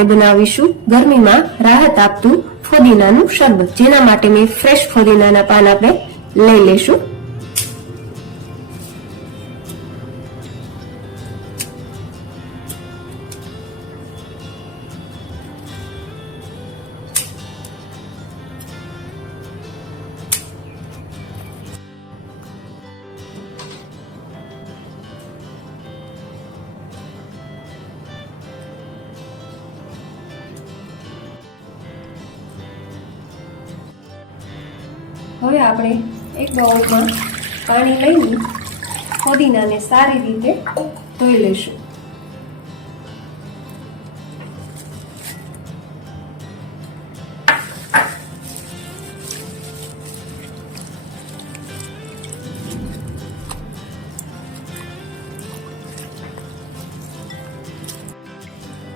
આપણે બનાવીશું ગરમીમાં રાહત આપતું ફુદીનાનું શરબત, જેના માટે મેં ફ્રેશ ફુદીનાના પાન આપણે લઈ લેશું. હવે આપણે એક બાઉલમાં પાણી લઈને ફુદીનાને સારી રીતે ધોઈ લઈશું.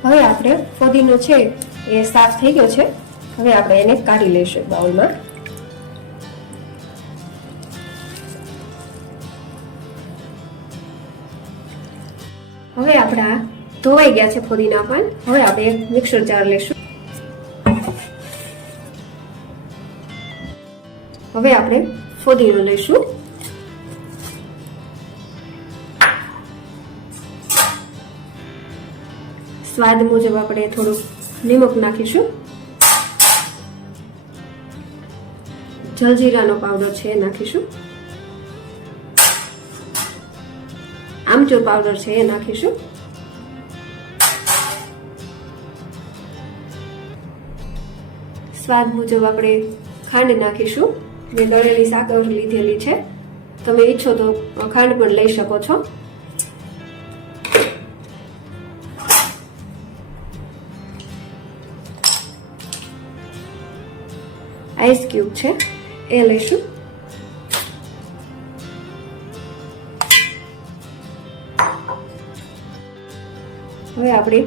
હવે આપણે ફુદીનો છે એ સાફ થઈ ગયો છે. હવે આપણે એને કાઢી લઈશું બાઉલમાં. હવે આપણા ધોવાઈ ગયા છે ફુદીના પાન. હવે આપણે એક મિક્સર જાર લેશું. હવે આપણે ફુદીનો લઈશું. સ્વાદ મુજબ આપણે થોડું નિમક નાખીશું. જલજીરાનો પાવડર છે એ નાખીશું. આમચૂર પાવડર છે એ નાખીશું. સ્વાદ મુજબ આપણે ખાંડ નાખીશું. મેં દળેલી સાકર લીધેલી છે, તમે ઈચ્છો તો ખાંડ પણ લઈ શકો છો. આઈસ ક્યુબ છે એ લઈશું. હવે આપણે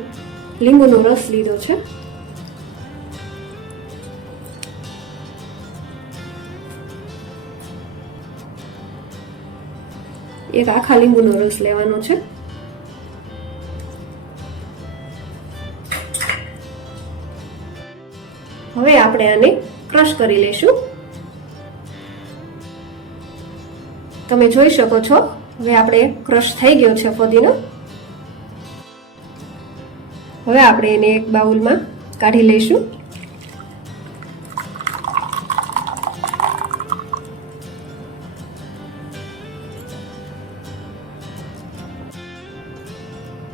લીંબુનો રસ લીધો છે. એક આખા લીંબુનો રસ લેવાનો છે. હવે આપણે આને ક્રશ કરી લઈશું. તમે જોઈ શકો છો હવે આપણે ક્રશ થઈ ગયો છે ફુદીનો. હવે આપણે એને એક બાઉલમાં કાઢી લઈશું.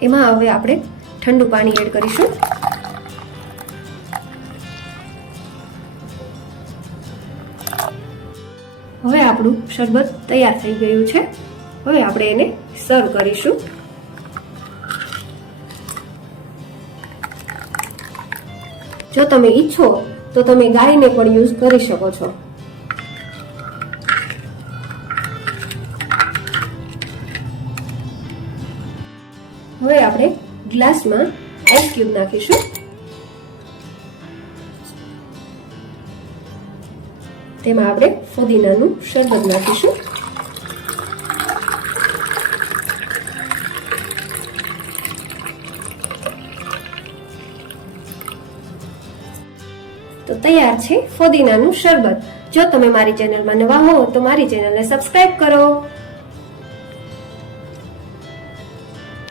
એમાં હવે આપણે ઠંડુ પાણી એડ કરીશું. હવે આપણું શરબત તૈયાર થઈ ગયું છે. હવે આપણે એને સર્વ કરીશું. જો તમે ઈચ્છો તો તમે ગાળીને પણ યુઝ કરી શકો છો. હવે આપણે ગ્લાસમાં આઈસ ક્યુબ નાખીશું. તેમાં આપણે ફુદીનાનું શરબત નાખીશું. તો તૈયાર છે ફુદીનાનું શરબત. જો તમે મારી ચેનલમાં નવા હો તો મારી ચેનલને સબસ્ક્રાઇબ કરો.